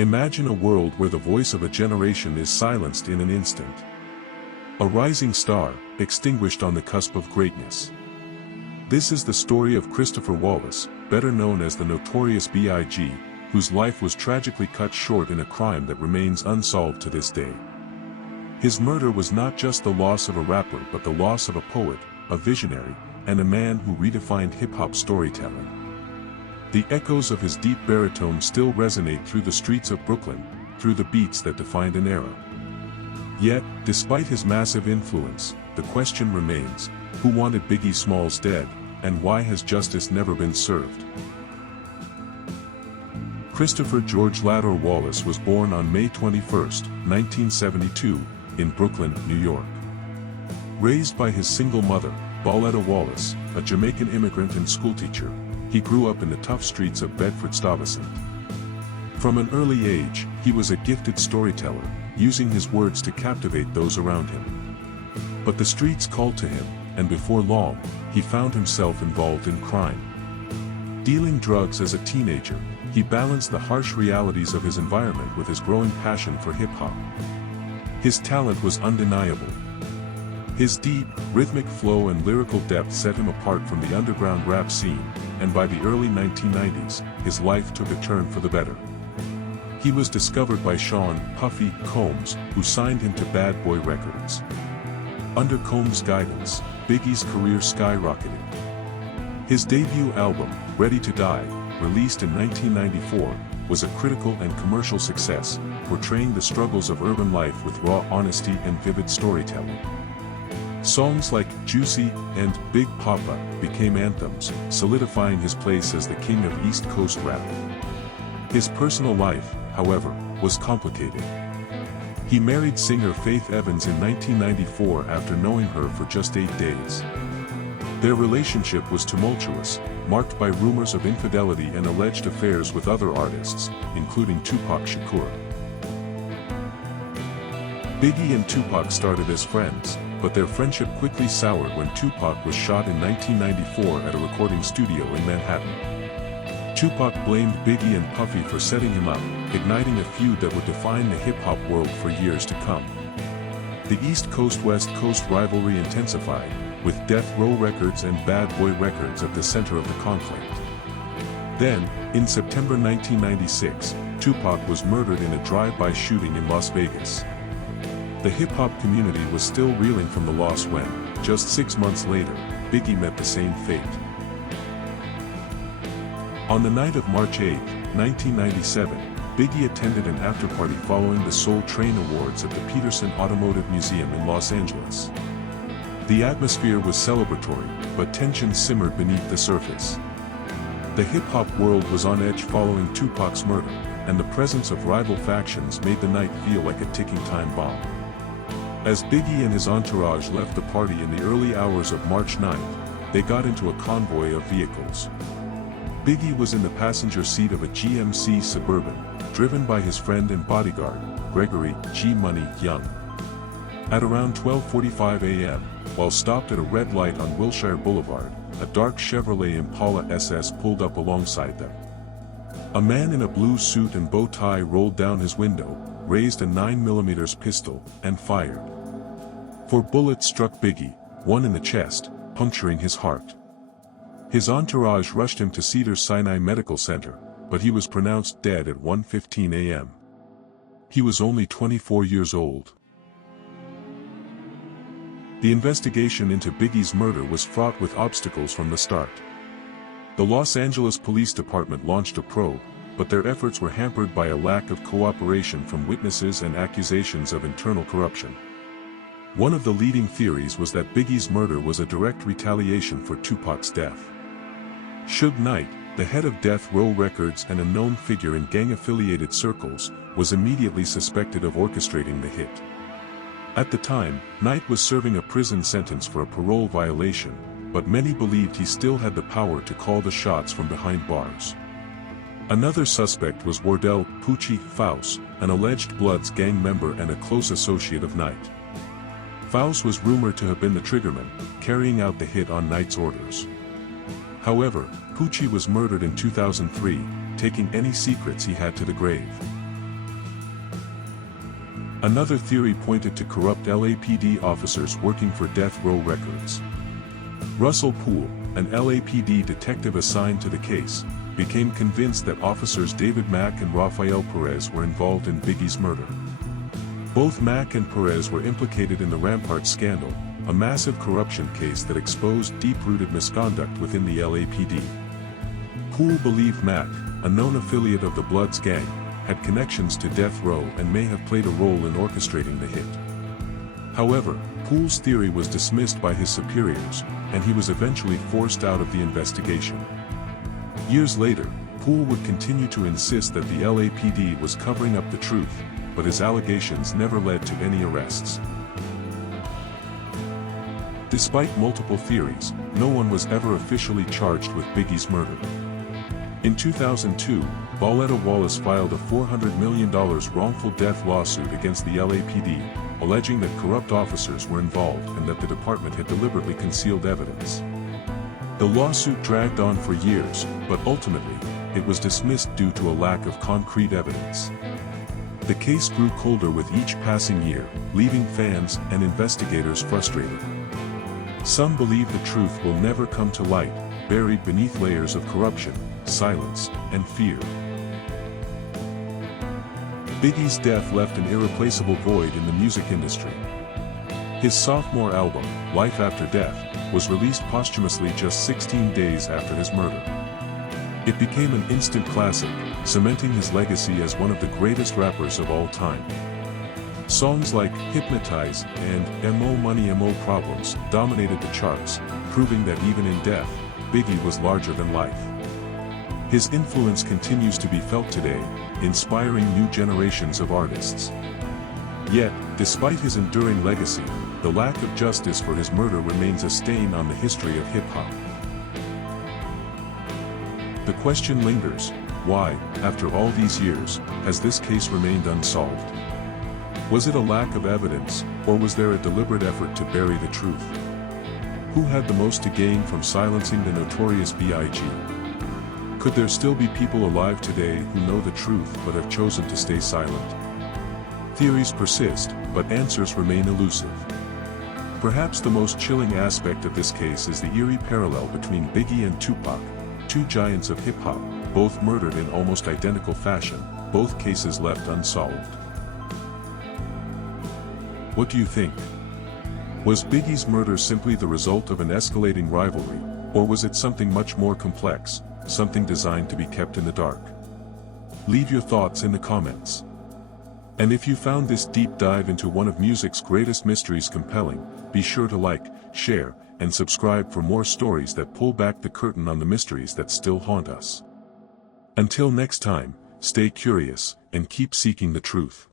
Imagine a world where the voice of a generation is silenced in an instant. A rising star, extinguished on the cusp of greatness. This is the story of Christopher Wallace, better known as the Notorious B.I.G., whose life was tragically cut short in a crime that remains unsolved to this day. His murder was not just the loss of a rapper but the loss of a poet, a visionary, and a man who redefined hip-hop storytelling. The echoes of his deep baritone still resonate through the streets of Brooklyn, through the beats that defined an era. Yet, despite his massive influence, the question remains, who wanted Biggie Smalls dead, and why has justice never been served? Christopher George Lador Wallace was born on May 21, 1972, in Brooklyn, New York. Raised by his single mother, Pauletta Wallace, a Jamaican immigrant and schoolteacher, he grew up in the tough streets of Bedford-Stuyvesant. From an early age, he was a gifted storyteller, using his words to captivate those around him. But the streets called to him, and before long, he found himself involved in crime. Dealing drugs as a teenager, he balanced the harsh realities of his environment with his growing passion for hip-hop. His talent was undeniable. His deep, rhythmic flow and lyrical depth set him apart from the underground rap scene, and by the early 1990s, his life took a turn for the better. He was discovered by Sean "Puffy" Combs, who signed him to Bad Boy Records. Under Combs' guidance, Biggie's career skyrocketed. His debut album, Ready to Die, released in 1994, was a critical and commercial success, portraying the struggles of urban life with raw honesty and vivid storytelling. Songs like Juicy and Big Papa became anthems, solidifying his place as the king of East Coast rap. His personal life, however, was complicated. He married singer Faith Evans in 1994 after knowing her for just 8 days. Their relationship was tumultuous, marked by rumors of infidelity and alleged affairs with other artists, including Tupac Shakur. Biggie and Tupac started as friends, but their friendship quickly soured when Tupac was shot in 1994 at a recording studio in Manhattan. Tupac blamed Biggie and Puffy for setting him up, igniting a feud that would define the hip-hop world for years to come. The East Coast-West Coast rivalry intensified, with Death Row Records and Bad Boy Records at the center of the conflict. Then, in September 1996, Tupac was murdered in a drive-by shooting in Las Vegas. The hip-hop community was still reeling from the loss when, just 6 months later, Biggie met the same fate. On the night of March 8, 1997, Biggie attended an after-party following the Soul Train Awards at the Peterson Automotive Museum in Los Angeles. The atmosphere was celebratory, but tension simmered beneath the surface. The hip-hop world was on edge following Tupac's murder, and the presence of rival factions made the night feel like a ticking time bomb. As Biggie and his entourage left the party in the early hours of March 9th, they got into a convoy of vehicles. Biggie was in the passenger seat of a GMC Suburban, driven by his friend and bodyguard, Gregory G. Money Young. At around 12:45 a.m., while stopped at a red light on Wilshire Boulevard, a dark Chevrolet Impala SS pulled up alongside them. A man in a blue suit and bow tie rolled down his window, raised a 9mm pistol, and fired. 4 bullets struck Biggie, one in the chest, puncturing his heart. His entourage rushed him to Cedars-Sinai Medical Center, but he was pronounced dead at 1:15 a.m. He was only 24 years old. The investigation into Biggie's murder was fraught with obstacles from the start. The Los Angeles Police Department launched a probe, but their efforts were hampered by a lack of cooperation from witnesses and accusations of internal corruption. One of the leading theories was that Biggie's murder was a direct retaliation for Tupac's death. Suge Knight, the head of Death Row Records and a known figure in gang-affiliated circles, was immediately suspected of orchestrating the hit. At the time, Knight was serving a prison sentence for a parole violation, but many believed he still had the power to call the shots from behind bars. Another suspect was Wardell Poochie Faust, an alleged Bloods gang member and a close associate of Knight. Faust was rumored to have been the triggerman, carrying out the hit on Knight's orders. However, Poochie was murdered in 2003, taking any secrets he had to the grave. Another theory pointed to corrupt LAPD officers working for Death Row Records. Russell Poole, an LAPD detective assigned to the case, became convinced that officers David Mack and Rafael Perez were involved in Biggie's murder. Both Mack and Perez were implicated in the Rampart scandal, a massive corruption case that exposed deep-rooted misconduct within the LAPD. Poole believed Mack, a known affiliate of the Bloods gang, had connections to Death Row and may have played a role in orchestrating the hit. However, Poole's theory was dismissed by his superiors, and he was eventually forced out of the investigation. Years later, Poole would continue to insist that the LAPD was covering up the truth, but his allegations never led to any arrests. Despite multiple theories, no one was ever officially charged with Biggie's murder. In 2002, Wallace filed a $400 million wrongful death lawsuit against the LAPD, alleging that corrupt officers were involved and that the department had deliberately concealed evidence. The lawsuit dragged on for years, but ultimately, it was dismissed due to a lack of concrete evidence. The case grew colder with each passing year, leaving fans and investigators frustrated. Some believe the truth will never come to light, buried beneath layers of corruption, silence, and fear. Biggie's death left an irreplaceable void in the music industry. His sophomore album, Life After Death, was released posthumously just 16 days after his murder. It became an instant classic, cementing his legacy as one of the greatest rappers of all time. Songs like Hypnotize and Mo Money Mo Problems dominated the charts, proving that even in death, Biggie was larger than life. His influence continues to be felt today, inspiring new generations of artists. Yet, despite his enduring legacy, the lack of justice for his murder remains a stain on the history of hip-hop. The question lingers, why, after all these years, has this case remained unsolved? Was it a lack of evidence, or was there a deliberate effort to bury the truth? Who had the most to gain from silencing the Notorious B.I.G? Could there still be people alive today who know the truth but have chosen to stay silent? Theories persist, but answers remain elusive. Perhaps the most chilling aspect of this case is the eerie parallel between Biggie and Tupac, two giants of hip-hop, both murdered in almost identical fashion, both cases left unsolved. What do you think? Was Biggie's murder simply the result of an escalating rivalry, or was it something much more complex, something designed to be kept in the dark? Leave your thoughts in the comments. And if you found this deep dive into one of music's greatest mysteries compelling, be sure to like, share, and subscribe for more stories that pull back the curtain on the mysteries that still haunt us. Until next time, stay curious, and keep seeking the truth.